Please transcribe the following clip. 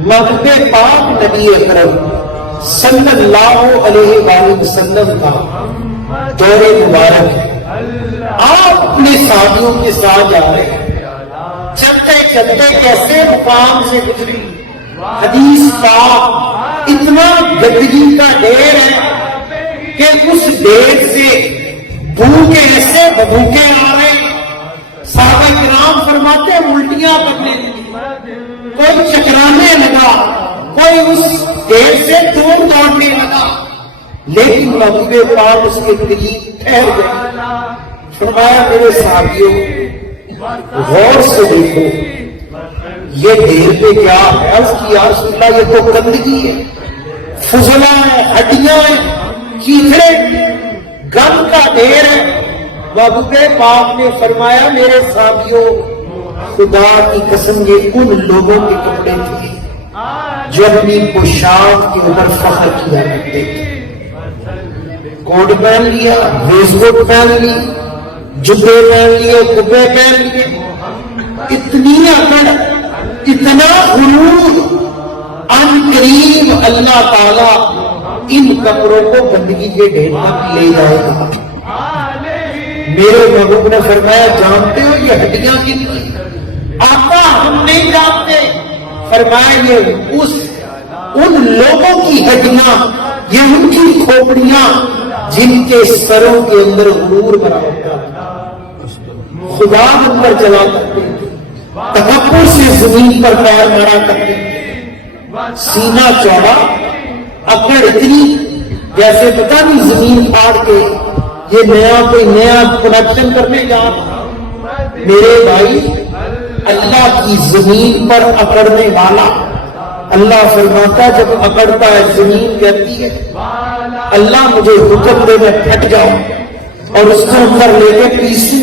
مغرب پاک نبی اکرم صلی اللہ علیہ وآلہ وسلم کا دور مبارک ہے. آپ اپنے ساتھیوں کے ساتھ جا رہے ہیں. چلتے چلتے کیسے مقام سے گزری. حدیث پاک اتنا گندگی کا ڈھیر ہے کہ اس ڈھیر سے بھوکے ایسے بھوکے آ رہے ہیں. صحابہ کرام فرماتے ہیں الٹیاں کرنے لگی, کوئی چکرانے لگا, کوئی اس ڈھیر سے دوڑنے لگا, لیکن محبوب پاک اس کے قریب ٹھہر گئے. فرمایا میرے صحابیوں غور سے دیکھو یہ ڈھیر پہ کیا ہے. عرض کی یا رسول اللہ یہ تو گندگی ہے, فضلہ ہے, ہڈیاں ہیں, چیتھڑے, گند کا ڈھیر ہے. محبوب پاک نے فرمایا میرے صحابیوں خدا کی قسم یہ ان لوگوں کے کپڑے تھے جو اپنی پوشاک کے اوپر فخر کیا کرتے تھے. کوٹ پہن لیا, ویس کوٹ پہن لی, جبے پہن لیے, کپڑے پہن لیے. اتنی اکڑ, اتنا غرور. ان قریب اللہ تعالی ان کپڑوں کو گندگی کے ڈھیر تک لے جائے گا. میرے محبوب نے فرمایا جانتے ہو یہ ہڈیاں کن کی؟ آقا ہم نہیں جانتے. فرمایا یہ ان لوگوں کی ہڈیاں, یہ ان کی کھوپڑیاں جن کے سروں کے اندر غرور بھرا ہوتا ہے, خدا ان پر چلا کرتے تھے, تکبر سے زمین پر پیر مارا کرتے تھے, سینہ چوڑا, اکڑ اتنی جیسے پتہ نہیں زمین پھاڑ کے یہ کوئی نیا پروڈکشن کرنے جا رہا. میرے بھائی اللہ کی زمین پر اکڑنے والا, اللہ فرماتا جب اکڑتا ہے زمین کہتی ہے اللہ مجھے حکم دے میں پھٹ جاؤں اور اس کو اندر لے کے پیسوں.